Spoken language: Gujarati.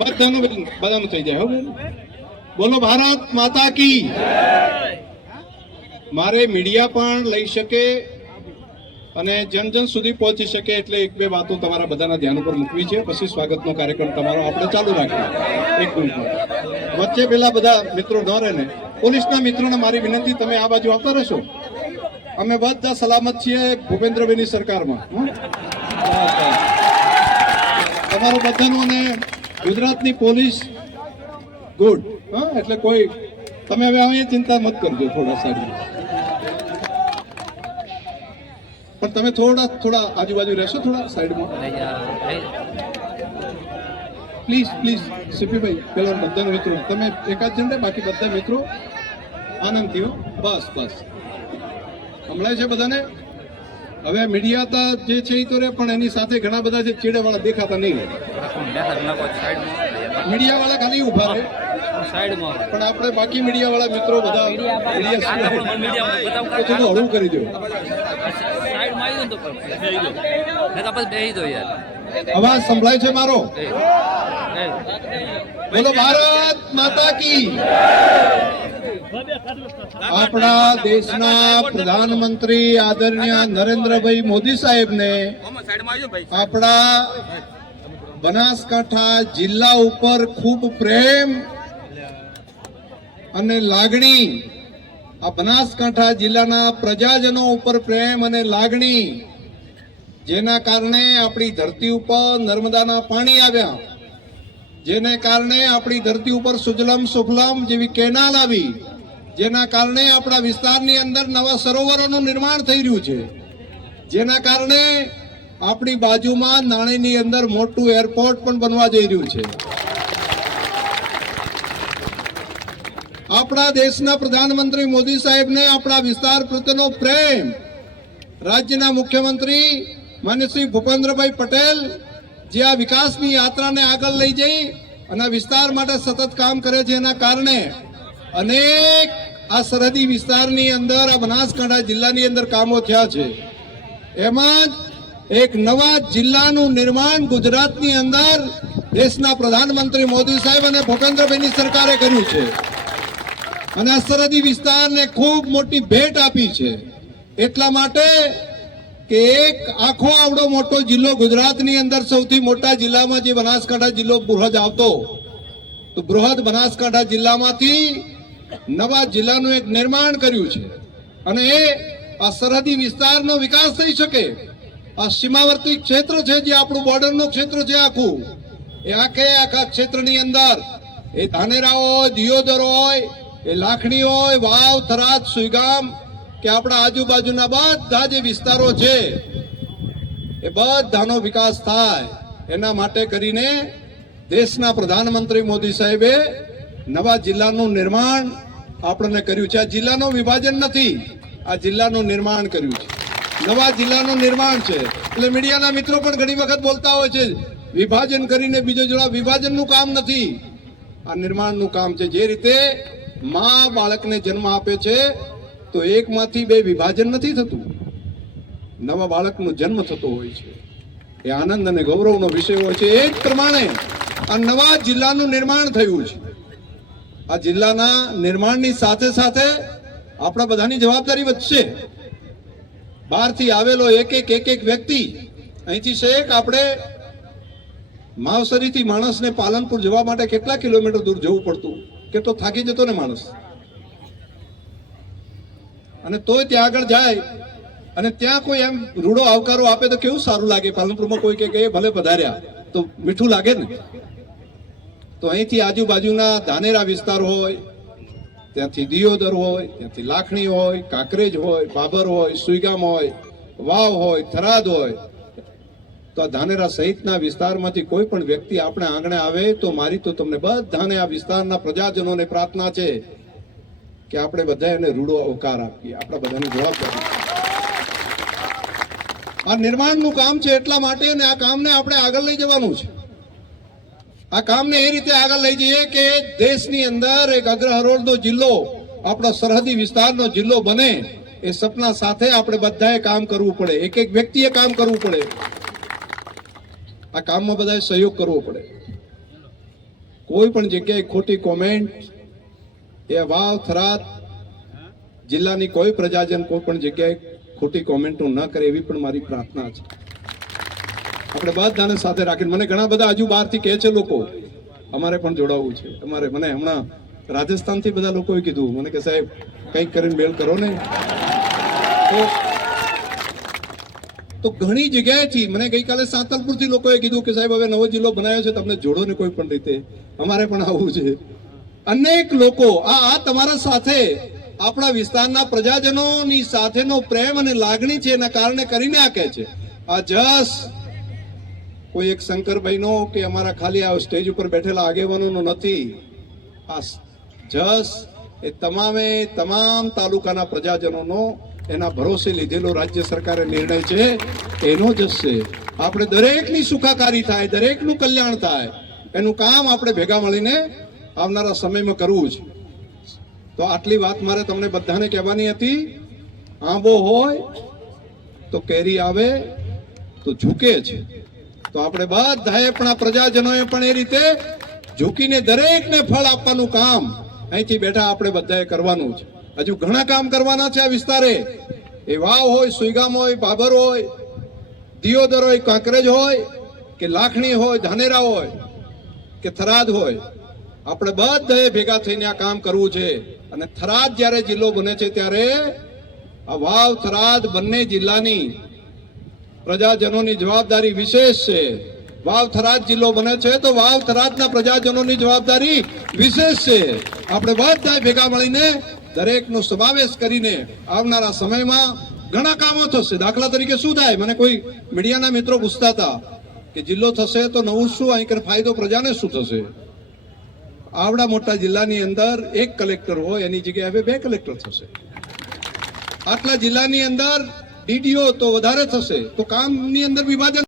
બધાનું થઈ જાય. બોલો ભારત માતા કી. મારે મીડિયા પણ લઈ શકે અને જન જન સુધી પહોંચી શકે એટલે એક બે વાતો તમારા બધાના ધ્યાન ઉપર મૂકવી છે. પછી સ્વાગતનો કાર્યક્રમ તમારો આપણે ચાલુ રાખીએ. એક મિનિટ વચ્ચે પેલા બધા મિત્રો ન રહે ને. પોલીસના મિત્રોને મારી વિનંતી, તમે આ બાજુ આવતા રહેશો. અમે બધા સલામત છીએ ભૂપેન્દ્રભાઈની સરકારમાં. તમારું બધાનું અને ગુજરાતની પોલીસ ગુડ. હા, એટલે કોઈ તમે હવે અહીંયા ચિંતા મત કરજો. થોડા સાઈડ પણ તમે થોડા આજુબાજુ રહેશો, થોડા સાઈડમાં પ્લીઝ પ્લીઝ. સીપીભાઈ પેલા બધા મિત્રો તમે એકાદ જણ બાકી બધા મિત્રો આનંદથી હો. બસ બસ સંભળાય છે બધાને. હવે મીડિયા જે છે એ તો રે, પણ એની સાથે ઘણા બધા જે ચીડે વાળા દેખાતા નહીં. મીડિયા વાળા ખાલી ઉભા રહે પણ આપણે બાકી મીડિયા વાળા મિત્રો બધા થોડું હળવું કરી દો. અવાજ સંભળાય છે મારો? બોલો ભારત માતા કી. આપણા દેશના પ્રધાનમંત્રી આદરણીય નરેન્દ્રભાઈ મોદી સાહેબને આપણા બનાસકાંઠા જિલ્લા ઉપર ખૂબ પ્રેમ અને લાગણી, આ બનાસકાંઠા જિલ્લાના પ્રજાજનો ઉપર પ્રેમ અને લાગણી, જેના કારણે આપણી ધરતી ઉપર નર્મદાના પાણી આવ્યા, જેને કારણે આપણી ધરતી ઉપર સુજલમ સુફલમ જેવી કેનાલ આવી, જેના કારણે આપણા વિસ્તારની અંદર નવા સરોવરોનું નિર્માણ થઈ રહ્યું છે, જેના કારણે આપણી બાજુમાં નાણીની અંદર મોટું એરપોર્ટ પણ બનવા જઈ રહ્યું છે. આપણા દેશના પ્રધાનમંત્રી મોદી સાહેબને આપણા વિસ્તાર પ્રત્યેનો પ્રેમ, રાજ્યના મુખ્યમંત્રી માન્ય શ્રી ભૂપેન્દ્રભાઈ પટેલ જે આ વિકાસની યાત્રાને આગળ લઈ જઈ અને વિસ્તાર માટે સતત કામ કરે છે, એના કારણે અનેક આ સરહદી વિસ્તારની અંદર, આ બનાસકાંઠા જિલ્લાની અંદર કામો થયા છે. એમાં એક નવા જિલ્લાનું નિર્માણ ગુજરાતની અંદર દેશના પ્રધાનમંત્રી મોદી સાહેબ અને ભૂપેન્દ્રભાઈની સરકારે કર્યું છે અને આ સરહદી વિસ્તારને ખૂબ મોટી ભેટ આપી છે. એટલા માટે કે એક આખો આવડો મોટો જિલ્લો ગુજરાતની અંદર સૌથી મોટા જિલ્લામાં જે બનાસકાંઠા જિલ્લો બૃહદ આવતો, તો બૃહદ બનાસકાંઠા જિલ્લામાંથી નવા જિલ્લાનું એક નિર્માણ કર્યું છે અને એ આ સરહદી વિસ્તારનો વિકાસ થઈ શકે. આ સીમાવર્તી ક્ષેત્ર છે જે આપણું બોર્ડરનું ક્ષેત્ર છે આખું, એ આખા ક્ષેત્રની અંદર એ ધાનેરા હોય, દિયોદર હોય, એ લાખણી હોય, વાવ, થરાદ, સુઈગામ કે આપણા આજુબાજુના બધા જે વિસ્તારો છે એ બધાનો વિકાસ થાય, એના માટે કરીને દેશના પ્રધાનમંત્રી મોદી સાહેબે નવા જિલ્લાનું નિર્માણ આપણને કર્યું છે. આ જિલ્લાનું વિભાજન નથી, આ જિલ્લાનું નિર્માણ કર્યું છે, નવા જિલ્લાનું નિર્માણ છે. એટલે મીડિયાના મિત્રો પણ ઘણી વખત બોલતા હોય છે વિભાજન કરીને બીજો જિલ્લા. વિભાજનનું કામ નથી, આ નિર્માણનું કામ છે. જે રીતે માં બાળકને જન્મ આપે છે તો એકમાંથી બે વિભાજન નથી થતું, નવા બાળકનો જન્મ થતો હોય છે, એ આનંદ અને ગૌરવનો વિષય હોય છે. એ જ પ્રમાણે આ નવા જિલ્લાનું નિર્માણ થયું છે. આ જિલ્લાના નિર્માણની સાથે સાથે આપણા બધાની જવાબદારી વધશે. બહારથી આવેલો એક એક વ્યક્તિ, અહીંથી શેખ આપણે માવસરીથી માણસને પાલનપુર જવા માટે કેટલા કિલોમીટર દૂર જવું પડતું, કેટલો થાકી જતો ને માણસ, અને તોય ત્યાં આગળ જાય અને ત્યાં કોઈ એમ રૂડો આવકારો આપે તો કેવું સારું લાગે. પાલનપુરમાં કોઈ કે ભલે પધાર્યા તો મીઠું લાગે ને. તો અહીંથી આજુબાજુના ધાનેરા વિસ્તાર હોય, ત્યાંથી દિયોદર હોય, ત્યાંથી લાખણી હોય, કાંકરેજ હોય, બાબર હોય, સુઈગામ હોય, વાવ હોય, થરાદ હોય, તો આ ધાનેરા સહિતના વિસ્તારમાંથી કોઈ પણ વ્યક્તિ આપણે આંગણે આવે તો મારી તો તમને બધાને આ વિસ્તારના પ્રજાજનોને પ્રાર્થના છે કે આપણે બધા એને રૂડો આવકાર આપીએ. આપણા બધાની જવાબદારી. આ નિર્માણનું કામ છે એટલા માટે, અને આ કામને આપણે આગળ લઈ જવાનું છે. આ કામને એ રીતે આગળ લઈ જઈએ કે દેશની અંદર એક અગ્રહરોળનો જિલ્લો, આપણો સરહદી વિસ્તારનો જિલ્લો બને, એ સપના સાથે આપણે બધાએ કામ કરવું પડે. એક એક વ્યક્તિએ કામ કરવું પડે. આ કામમાં બધાએ સહયોગ કરવો પડે. કોઈ પણ જગ્યાએ ખોટી કોમેન્ટ એ વાવ થરાદ જિલ્લાની કોઈ પ્રજાજન કોઈ પણ જગ્યાએ ખોટી કોમેન્ટો ન કરે એવી પણ મારી પ્રાર્થના છે. આપણે બધાને સાથે રાખીને, મને ઘણા બધા હજુ બહારથી કહે છે લોકો અમારે પણ જોડાવવું છે, મને હમણાં રાજસ્થાનથી બધા લોકોએ કીધું મને કે સાહેબ કંઈક કરીને મેળ કરો ને. તો ઘણી જગ્યાએથી મને ગઈકાલે સાંતલપુરથી લોકોએ કીધું કે સાહેબ હવે નવો જિલ્લો બનાવ્યો છે, તમને જોડો ને કોઈ પણ રીતે, અમારે પણ આવવું છે. અનેક લોકો આ તમારા સાથે આપણા વિસ્તારના પ્રજાજનોની સાથેનો પ્રેમ અને લાગણી છે એના કારણે કરીને આ કહે છે. આ જસ કોઈ એક શંકરભાઈનો કે અમારા ખાલી આ સ્ટેજ ઉપર બેઠેલા આગેવાનોનો નથી. આ જસ એ તમામ તાલુકાના પ્રજાજનોનો એના ભરોસે લીધેલો રાજ્ય સરકારે નિર્ણય છે એનો જસ છે. આપણે દરેકની સુખાકારી થાય, દરેકનું કલ્યાણ થાય એનું કામ આપણે ભેગા મળીને આવનારા સમયમાં કરવું છે. તો આટલી વાત મારે તમને બધાને કહેવાની હતી. આંબો હોય તો કેરી આવે તો ઝૂકે છે. તો આપણે બધાએ પણ આ પ્રજાજનોએ પણ એ રીતે ઝૂકીને દરેકને ફળ આપવાનું કામ અહીંથી બેઠા આપણે બધાએ કરવાનું છે. હજુ ઘણા કામ કરવાના છે આ વિસ્તારે. એ વાવ હોય, સુઈગામ હોય, બાબર હોય, દિયોદર હોય, કાંકરેજ હોય કે લાખણી હોય, ધાનેરા હોય કે થરાદ હોય, આપણે બધાએ ભેગા થઈને આ કામ કરવું છે. અને થરાદ જ્યારે જિલ્લો બને છે ત્યારે આ વાવ થરાદ બંને જિલ્લાની પ્રજાજનોની જવાબદારી વિશેષ છે. વાવ થરાદ જિલ્લો બને છે તો વાવ થરાદના પ્રજાજનોની જવાબદારી વિશેષ છે. આપણે બધા ભેગા મળીને દરેકનો સમાવેશ કરીને આવનારા સમયમાં ઘણા કામો થશે. દાખલા તરીકે શું થાય, મને કોઈ મીડિયાના મિત્રો પૂછતા હતા કે જિલ્લો થશે તો નવું શું, અહીં ફાયદો પ્રજાને શું થશે? આવડા મોટા જિલ્લાની અંદર એક કલેક્ટર હોય એની જગ્યાએ હવે 2 કલેક્ટર થશે. આટલા જિલ્લાની અંદર ડીડીઓ તો વધારે થશે, તો કામની અંદર વિભાજન